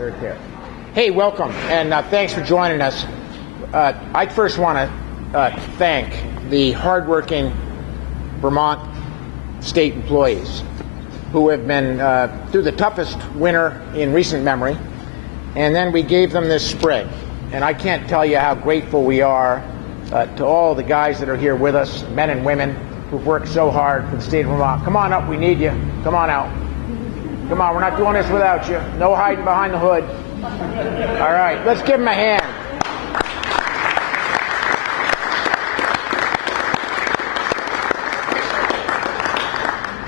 Right there. Hey, welcome, and thanks for joining us. I first want to thank the hardworking Vermont state employees who have been through the toughest winter in recent memory, and then we gave them this spring. And I can't tell you how grateful we are to all the guys that are here with us, men and women, who've worked so hard for the state of Vermont. Come on up, we need you. Come on out. Come on, we're not doing this without you. No hiding behind the hood. All right, let's give them a hand.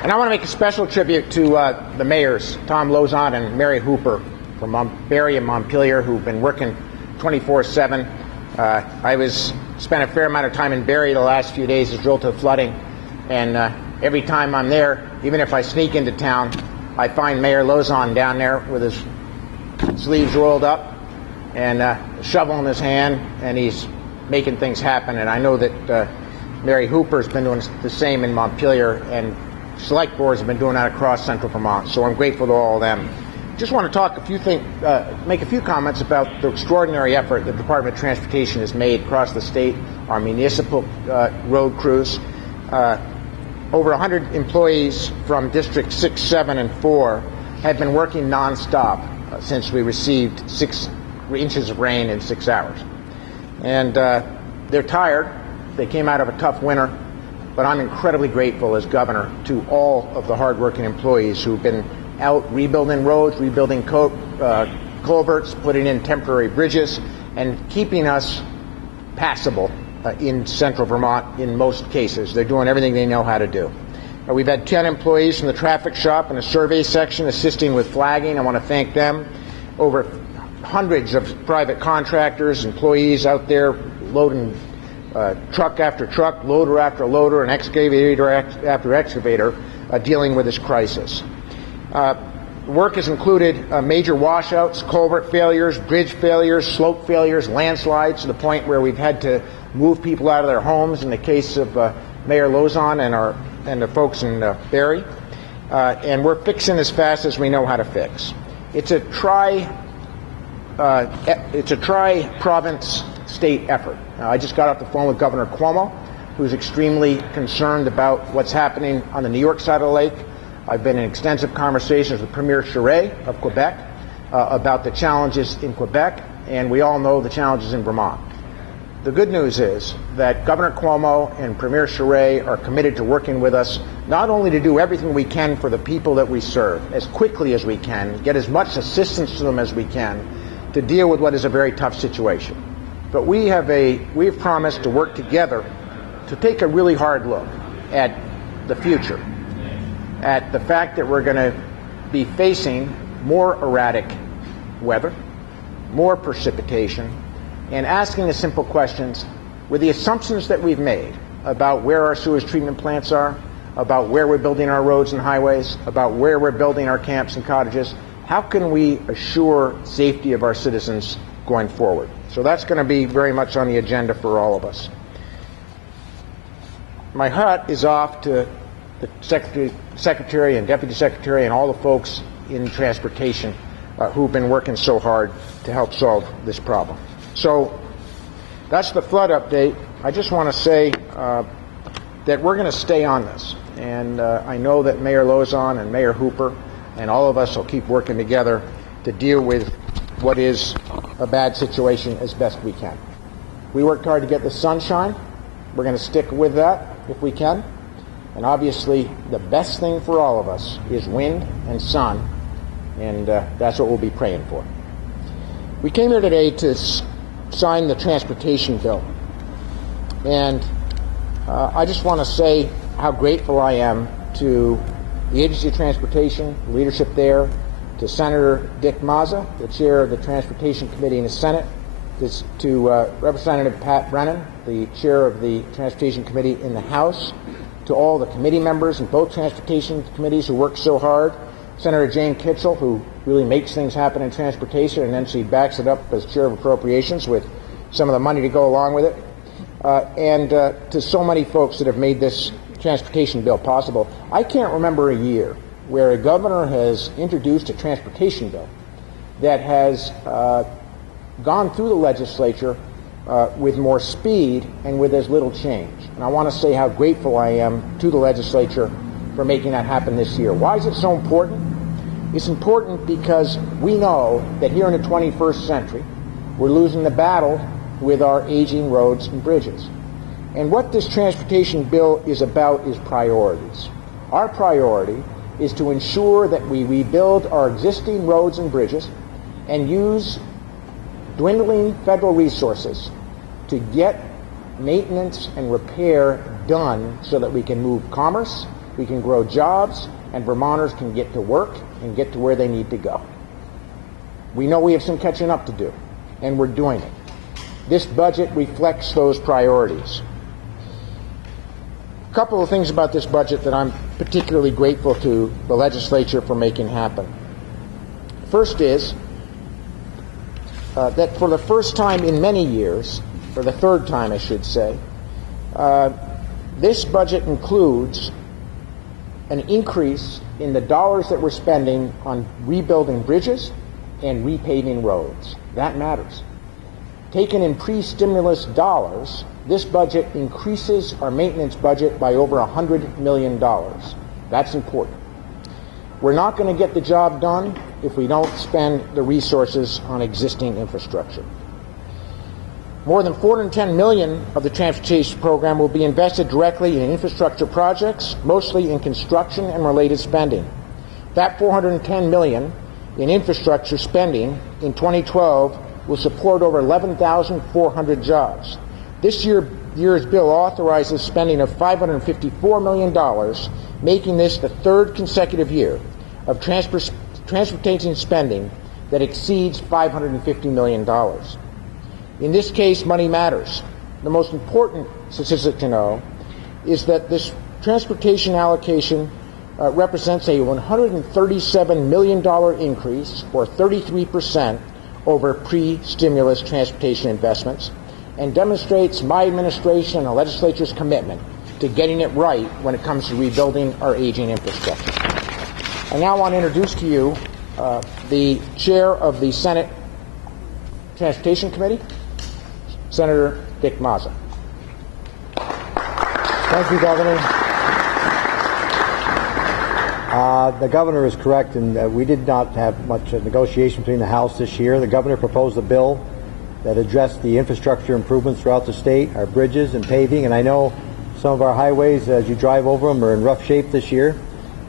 And I want to make a special tribute to the mayors, Thom, Lauzon, and Mary Hooper from Barre and Montpelier, who've been working 24/7. I spent a fair amount of time in Barre the last few days as relative flooding, and every time I'm there, even if I sneak into town, I find Mayor Lauzon down there with his sleeves rolled up and a shovel in his hand, and he's making things happen. And I know that Mary Hooper's been doing the same in Montpelier, and select boards have been doing that across central Vermont. So I'm grateful to all of them. Just want to talk make a few comments about the extraordinary effort the Department of Transportation has made across the state, our municipal road crews. Over 100 employees from District 6, 7, and 4 have been working nonstop since we received 6 inches of rain in 6 hours. And they're tired. They came out of a tough winter, but I'm incredibly grateful as governor to all of the hardworking employees who've been out rebuilding roads, rebuilding culverts, putting in temporary bridges, and keeping us passable in central Vermont in most cases. They're doing everything they know how to do. We've had 10 employees from the traffic shop and a survey section assisting with flagging. I want to thank them. Over hundreds of private contractors, employees out there loading truck after truck, loader after loader, and excavator after excavator dealing with this crisis. Work has included major washouts, culvert failures, bridge failures, slope failures, landslides, to the point where we've had to move people out of their homes in the case of Mayor Lauzon and the folks in Barre. And we're fixing as fast as we know how to fix. It's a tri-province state effort. I just got off the phone with Governor Cuomo, who's extremely concerned about what's happening on the New York side of the lake. I've been in extensive conversations with Premier Charest of Quebec about the challenges in Quebec, and we all know the challenges in Vermont. The good news is that Governor Cuomo and Premier Charest are committed to working with us not only to do everything we can for the people that we serve as quickly as we can, get as much assistance to them as we can to deal with what is a very tough situation, but we've promised to work together to take a really hard look at the future, at the fact that we're going to be facing more erratic weather, more precipitation, and asking the simple questions with the assumptions that we've made about where our sewage treatment plants are, about where we're building our roads and highways, about where we're building our camps and cottages. How can we assure safety of our citizens going forward? So that's going to be very much on the agenda for all of us. My hat is off to the Secretary and Deputy Secretary and all the folks in transportation who've been working so hard to help solve this problem. So that's the flood update. I just want to say that we're going to stay on this. And I know that Mayor Lauzon and Mayor Hooper and all of us will keep working together to deal with what is a bad situation as best we can. We worked hard to get the sunshine. We're going to stick with that if we can. And obviously, the best thing for all of us is wind and sun, and that's what we'll be praying for. We came here today to sign the transportation bill, and I just want to say how grateful I am to the Agency of Transportation, leadership there, to Senator Dick Mazza, the chair of the Transportation Committee in the Senate, to Representative Pat Brennan, the chair of the Transportation Committee in the House, to all the committee members in both transportation committees who work so hard, Senator Jane Kitchell, who really makes things happen in transportation, and then she backs it up as chair of appropriations with some of the money to go along with it, and to so many folks that have made this transportation bill possible. I can't remember a year where a governor has introduced a transportation bill that has gone through the legislature with more speed and with as little change. And I want to say how grateful I am to the legislature for making that happen this year. Why is it so important? It's important because we know that here in the 21st century, we're losing the battle with our aging roads and bridges. And what this transportation bill is about is priorities. Our priority is to ensure that we rebuild our existing roads and bridges and use dwindling federal resources to get maintenance and repair done so that we can move commerce, we can grow jobs, and Vermonters can get to work and get to where they need to go. We know we have some catching up to do, and we're doing it. This budget reflects those priorities. A couple of things about this budget that I'm particularly grateful to the legislature for making happen. First is that for the first time in many years, for the third time I should say, this budget includes an increase in the dollars that we're spending on rebuilding bridges and repaving roads. That matters. Taken in pre-stimulus dollars, this budget increases our maintenance budget by over $100 million. That's important. We're not going to get the job done if we don't spend the resources on existing infrastructure. More than $410 million of the transportation program will be invested directly in infrastructure projects, mostly in construction and related spending. That $410 million in infrastructure spending in 2012 will support over 11,400 jobs. This year's bill authorizes spending of $554 million, making this the third consecutive year of transportation spending that exceeds $550 million. In this case, money matters. The most important statistic to know is that this transportation allocation represents a $137 million increase, or 33%, over pre-stimulus transportation investments, and demonstrates my administration and the legislature's commitment to getting it right when it comes to rebuilding our aging infrastructure. I now want to introduce to you the chair of the Senate Transportation Committee, Senator Dick Mazza. Thank you, Governor. The governor is correct in that we did not have much negotiation between the House this year. The governor proposed a bill that addressed the infrastructure improvements throughout the state, our bridges and paving, and I know some of our highways, as you drive over them, are in rough shape this year.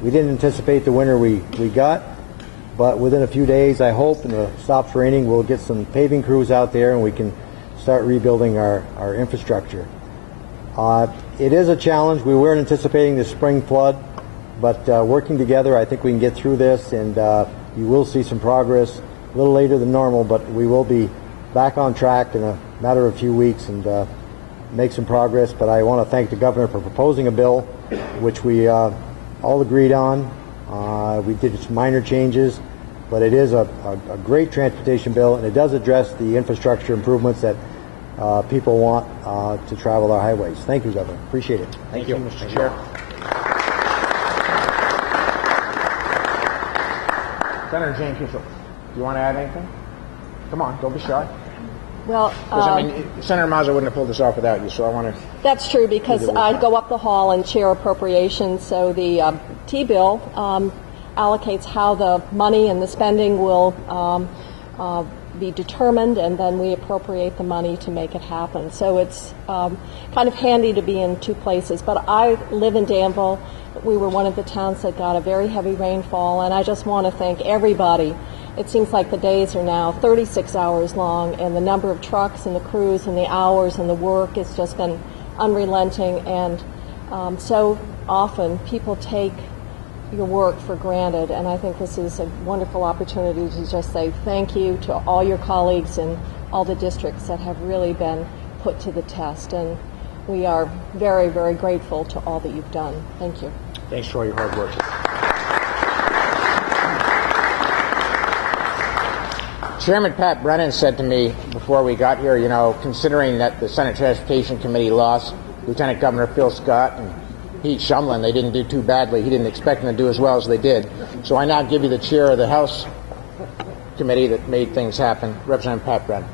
We didn't anticipate the winter we got, but within a few days, I hope, and it stops raining, we'll get some paving crews out there and we can start rebuilding our infrastructure. It is a challenge. We weren't anticipating the spring flood, but working together, I think we can get through this, and you will see some progress a little later than normal, but we will be back on track in a matter of a few weeks and make some progress. But I want to thank the governor for proposing a bill which we all agreed on. We did some minor changes, but it is a great transportation bill, and it does address the infrastructure improvements that people want to travel our highways. Thank you, Governor. Appreciate it. Thank you, Mr. Chair. Senator Jane Kitchell, do you want to add anything? Come on, don't be shy. Well, Senator Mazza wouldn't have pulled this off without you, so I want to... That's true, because I go up the hall and chair appropriations, so the T-bill allocates how the money and the spending will be determined, and then we appropriate the money to make it happen. So it's kind of handy to be in two places. But I live in Danville. We were one of the towns that got a very heavy rainfall, and I just want to thank everybody. It seems like the days are now 36 hours long, and the number of trucks and the crews and the hours and the work has just been unrelenting. And so often people take your work for granted, and I think this is a wonderful opportunity to just say thank you to all your colleagues in all the districts that have really been put to the test. And we are very, very grateful to all that you've done. Thank you. Thanks for all your hard work. Chairman Pat Brennan said to me before we got here, you know, considering that the Senate Transportation Committee lost Lieutenant Governor Phil Scott and Bill Shumlin, they didn't do too badly. He didn't expect them to do as well as they did. So I now give you the chair of the House committee that made things happen. Representative Pat Brennan.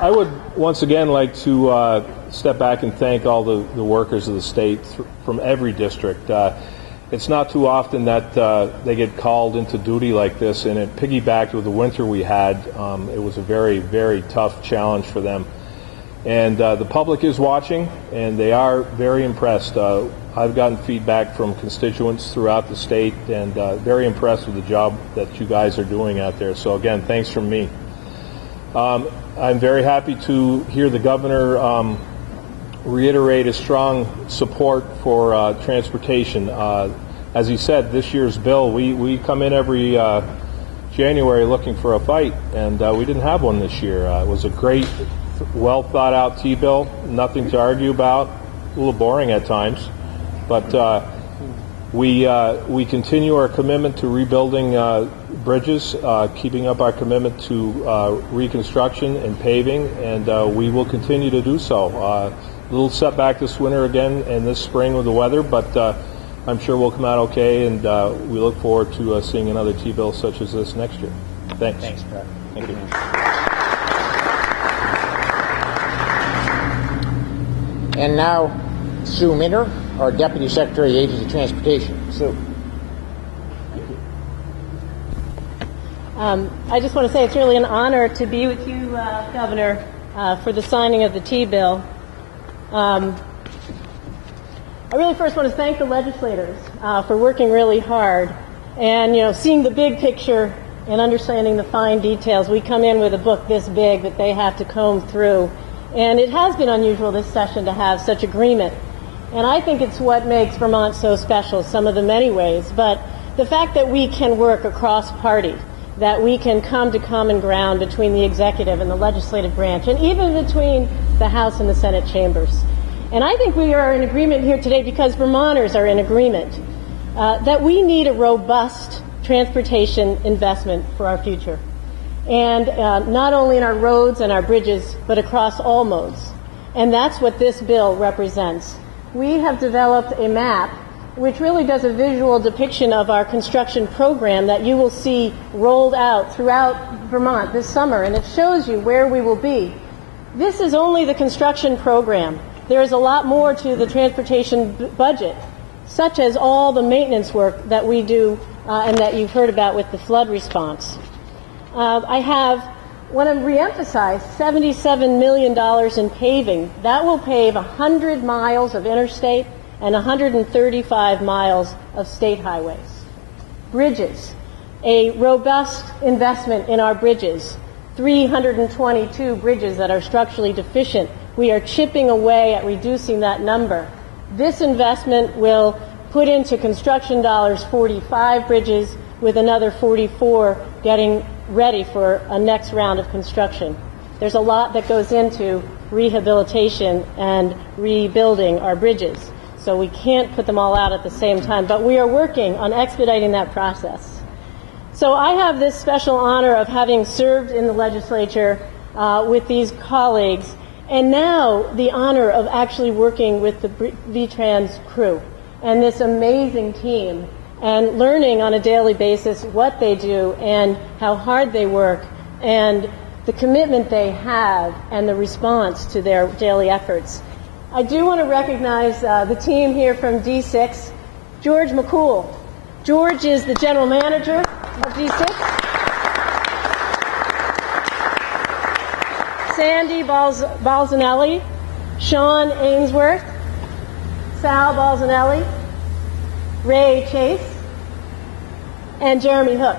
I would once again like to step back and thank all the workers of the state from every district. It's not too often that they get called into duty like this, and it piggybacked with the winter we had. It was a very, very tough challenge for them. And the public is watching, and they are very impressed. I've gotten feedback from constituents throughout the state, and very impressed with the job that you guys are doing out there. So again, thanks from me. I'm very happy to hear the governor reiterate a strong support for transportation. As he said, this year's bill, we come in every January looking for a fight, and we didn't have one this year. It was a great, well thought out T-bill, nothing to argue about, a little boring at times, but we continue our commitment to rebuilding bridges, keeping up our commitment to reconstruction and paving, and we will continue to do so. A little setback this winter again and this spring with the weather, but I'm sure we'll come out okay, and we look forward to seeing another T-bill such as this next year. Thanks. Thanks, Pat. Thank you. And now, Sue Minter, our Deputy Secretary of the Agency of Transportation. Sue. I just want to say it's really an honor to be with you, Governor, for the signing of the T-bill. I really first want to thank the legislators for working really hard and, seeing the big picture and understanding the fine details. We come in with a book this big that they have to comb through. And it has been unusual this session to have such agreement. And I think it's what makes Vermont so special, some of the many ways. But the fact that we can work across party, that we can come to common ground between the executive and the legislative branch, and even between the House and the Senate chambers. And I think we are in agreement here today because Vermonters are in agreement that we need a robust transportation investment for our future. And not only in our roads and our bridges, but across all modes. And that's what this bill represents. We have developed a map which really does a visual depiction of our construction program that you will see rolled out throughout Vermont this summer, and it shows you where we will be. This is only the construction program. There is a lot more to the transportation budget, such as all the maintenance work that we do and that you've heard about with the flood response. I want to reemphasize $77 million in paving. That will pave 100 miles of interstate and 135 miles of state highways. Bridges, a robust investment in our bridges, 322 bridges that are structurally deficient. We are chipping away at reducing that number. This investment will put into construction dollars 45 bridges, with another 44 getting ready for a next round of construction. There's a lot that goes into rehabilitation and rebuilding our bridges, so we can't put them all out at the same time, but we are working on expediting that process. So I have this special honor of having served in the legislature with these colleagues, and now the honor of actually working with the VTrans crew and this amazing team, and learning on a daily basis what they do and how hard they work and the commitment they have and the response to their daily efforts. I do want to recognize the team here from D6. George McCool. George is the general manager of D6. Sandy Balzanelli, Sean Ainsworth, Sal Balzanelli, Ray Chase, and Jeremy Hook.